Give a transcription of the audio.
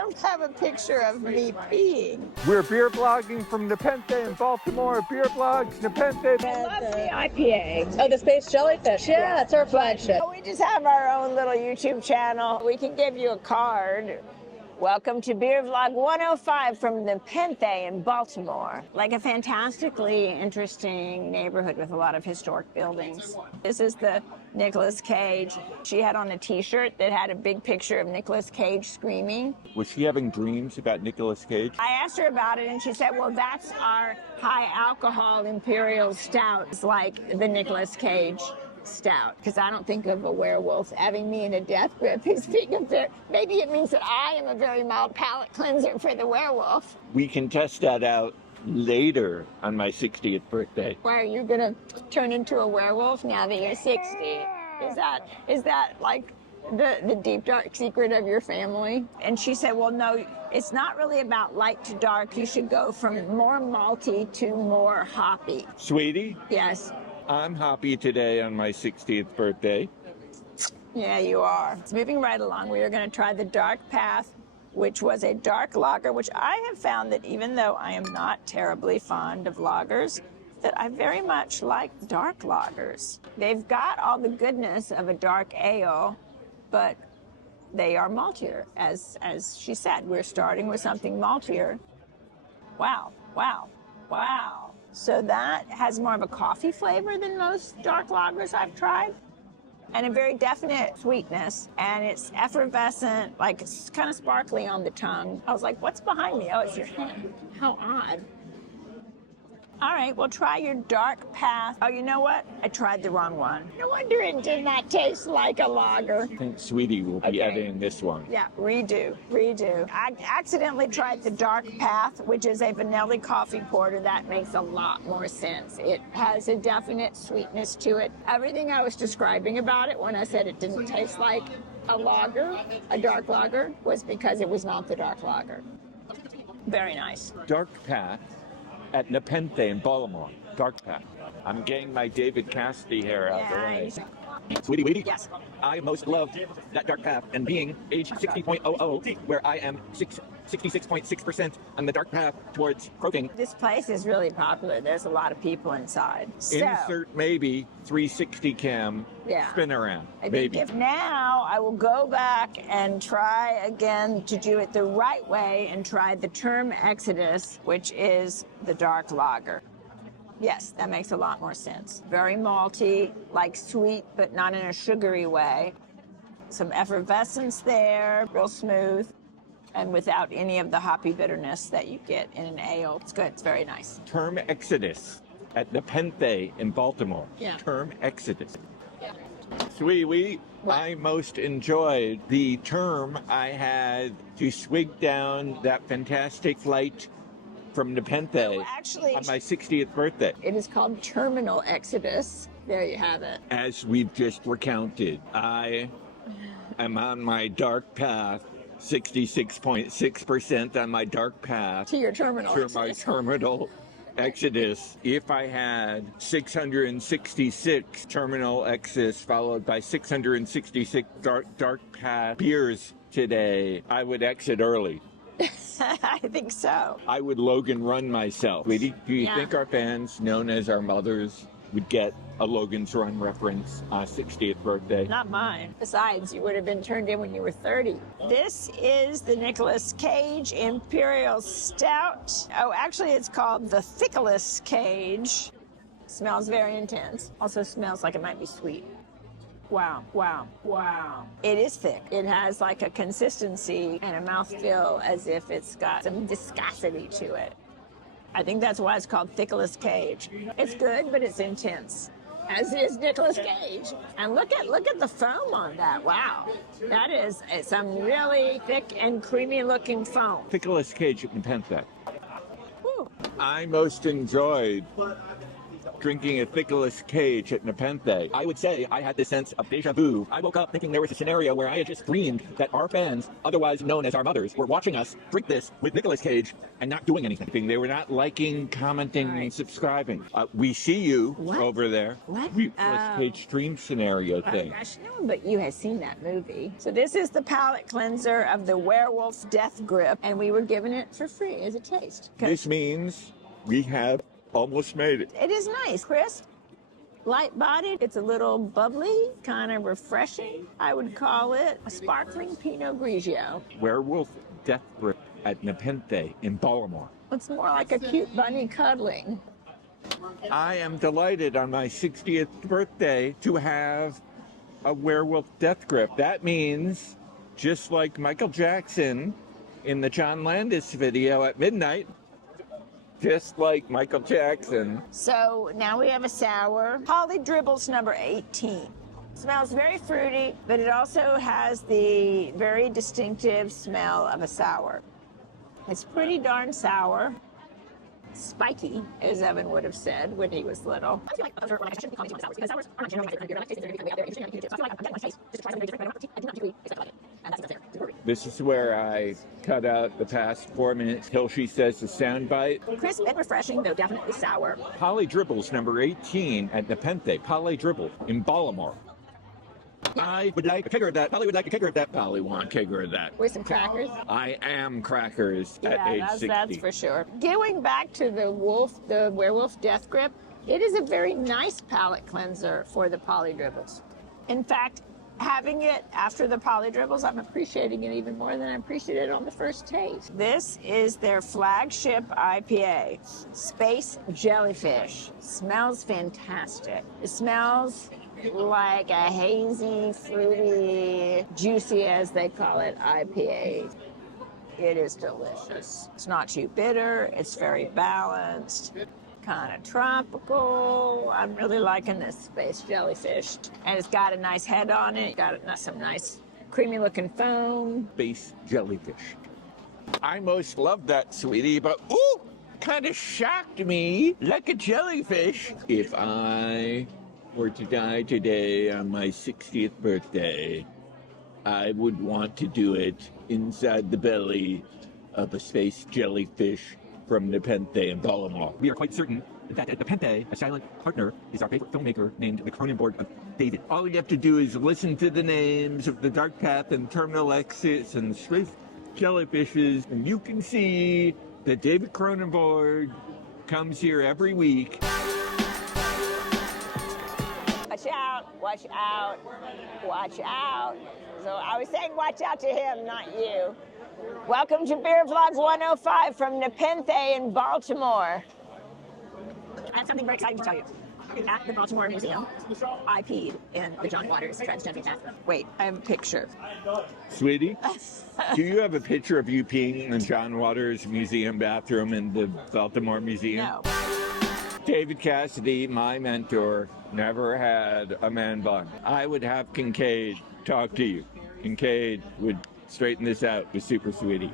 don't have a picture of me peeing. We're beer vlogging from Nepenthe in Baltimore. BeerVlogs, Nepenthe. I love the IPA. Oh, the Space Jellyfish. Yeah, it's our flagship. We just have our own little YouTube channel. We can give you a card. Welcome to BeerVlog 105 from Nepenthe in Baltimore. Like a fantastically interesting neighborhood with a lot of historic buildings. This is the Nicolas Cage. She had on a t-shirt that had a big picture of Nicolas Cage screaming. Was she having dreams about Nicolas Cage? I asked her about it and she said, well, that's our high alcohol imperial stout. It's like the Nicolas Cage stout, because I don't think of a werewolf having me in a death grip. He's being maybe it means that I am a very mild palate cleanser for the werewolf. We can test that out later on my 60th birthday. Why are you gonna turn into a werewolf now that you're 60? Is that like the deep dark secret of your family? And she said, well, no, it's not really about light to dark. You should go from more malty to more hoppy. Sweetie? Yes. I'm hoppy today on my 60th birthday. Yeah, you are. Moving right along, we are going to try the Dark Path, which was a dark lager, which I have found that even though I am not terribly fond of lagers, that I very much like dark lagers. They've got all the goodness of a dark ale, but they are maltier. As she said, we're starting with something maltier. Wow, wow, wow. So that has more of a coffee flavor than most dark lagers I've tried, and a very definite sweetness, and it's effervescent, like it's kind of sparkly on the tongue. I was like, what's behind me? Oh, it's your hand. How odd. All right, we'll try your Dark Path. Oh, you know what? I tried the wrong one. No wonder it did not taste like a lager. I think Sweetie will be editing this one. Yeah, redo. I accidentally tried the Dark Path, which is a vanilla coffee porter. That makes a lot more sense. It has a definite sweetness to it. Everything I was describing about it when I said it didn't taste like a lager, a dark lager, was because it was not the dark lager. Very nice. Dark Path at Nepenthe in Baltimore. Dark Path. I'm getting my David Cassidy hair out the way. Sweetie, yes. I most loved that Dark Path, and being age 60.00, where I am 66.6% on the Dark Path towards croaking. This place is really popular. There's a lot of people inside. So, Insert maybe 360 cam spin around. I think if now I will go back and try again to do it the right way and try the Term Exodus, which is the dark lager. Yes, that makes a lot more sense. Very malty, like sweet, but not in a sugary way. Some effervescence there, real smooth, and without any of the hoppy bitterness that you get in an ale. It's good, it's very nice. Term Exodus at Nepenthe in Baltimore. Yeah. Term Exodus. Sweetie, I most enjoyed the term I had to swig down that fantastic flight from Nepenthe actually, on my 60th birthday. It is called Terminal Exodus. There you have it. As we've just recounted, I am on my dark path, 66.6% on my dark path To your terminal to exodus. my terminal exodus. If I had 666 terminal exodus followed by 666 dark path beers today, I would exit early. I think so. I would Logan run myself. Sweetie, do you think our fans, known as our mothers, would get a Logan's Run reference on 60th birthday? Not mine. Besides, you would have been turned in when you were 30. This is the Nicolas Cage Imperial Stout. Oh, actually, it's called the Thiccolas Cage. Smells very intense. Also smells like it might be sweet. Wow, wow, wow. It is thick. It has like a consistency and a mouthfeel as if it's got some viscosity to it. I think that's why it's called Thiccolas Cage. It's good, but it's intense, as is Nicolas Cage. And look at the foam on that. Wow. That is some really thick and creamy looking foam. Thiccolas Cage at Nepenthe. Whew. I most enjoyed drinking a Thiccolas Cage at Nepenthe, I would say I had this sense of deja vu. I woke up thinking there was a scenario where I had just dreamed that our fans, otherwise known as our mothers, were watching us drink this with Nicolas Cage and not doing anything. They were not liking, commenting, and subscribing. We see you over there. What? Nicolas Cage dream scenario thing. Gosh, no, but you have seen that movie. So this is the palate cleanser of the Werewolf Deathgrip, and we were given it for free as a taste. This means we have almost made it. It is nice, crisp, light-bodied. It's a little bubbly, kind of refreshing. I would call it a sparkling Pinot Grigio. Werewolf Deathgrip at Nepenthe in Baltimore. It's more like a cute bunny cuddling. I am delighted on my 60th birthday to have a Werewolf Deathgrip. That means, just like Michael Jackson in the John Landis video at midnight, just like Michael Jackson. So now we have a sour. Holly Dribbles number 18. Smells very fruity, but it also has the very distinctive smell of a sour. It's pretty darn sour. Spiky, as Evan would have said when he was little. This is where I cut out the past 4 minutes till she says the soundbite. Crisp and refreshing, though definitely sour. Polly Dribbles number 18 at Nepenthe. Polly Dribble in Baltimore. I would like a kegger of that. Polly would like a kegger of that. Polly want a kegger of that. With some crackers. I am crackers at age 60. That's for sure. Going back to the Werewolf Deathgrip, it is a very nice palate cleanser for the Poly Dribbles. In fact, having it after the Poly Dribbles, I'm appreciating it even more than I appreciated it on the first taste. This is their flagship IPA, Space Jellyfish. Smells fantastic. It smells like a hazy, fruity, juicy, as they call it, IPA. It is delicious. It's not too bitter. It's very balanced, kind of tropical. I'm really liking this Space Jellyfish. And it's got a nice head on it. Got some nice creamy looking foam. Space Jellyfish. I most love that, sweetie, but ooh, kind of shocked me like a jellyfish. If I were to die today on my 60th birthday, I would want to do it inside the belly of a space jellyfish from Nepenthe in Baltimore. We are quite certain that at Nepenthe, a silent partner is our favorite filmmaker named the Croneberg of David. All you have to do is listen to the names of the Dark Path and Terminal Exits and the space jellyfishes, and you can see that David Croneberg comes here every week. Watch out, watch out, watch out. So I was saying watch out to him, not you. Welcome to BeerVlogs 105 from Nepenthe in Baltimore. I have something very exciting to tell you. At the Baltimore Museum, I peed in the John Waters Transgender Bathroom. Wait, I have a picture. Sweetie, do you have a picture of you peeing in the John Waters Museum bathroom in the Baltimore Museum? No. David Cassidy, my mentor, never had a man bun. I would have Kincaid talk to you. Kincaid would straighten this out with Super Sweetie.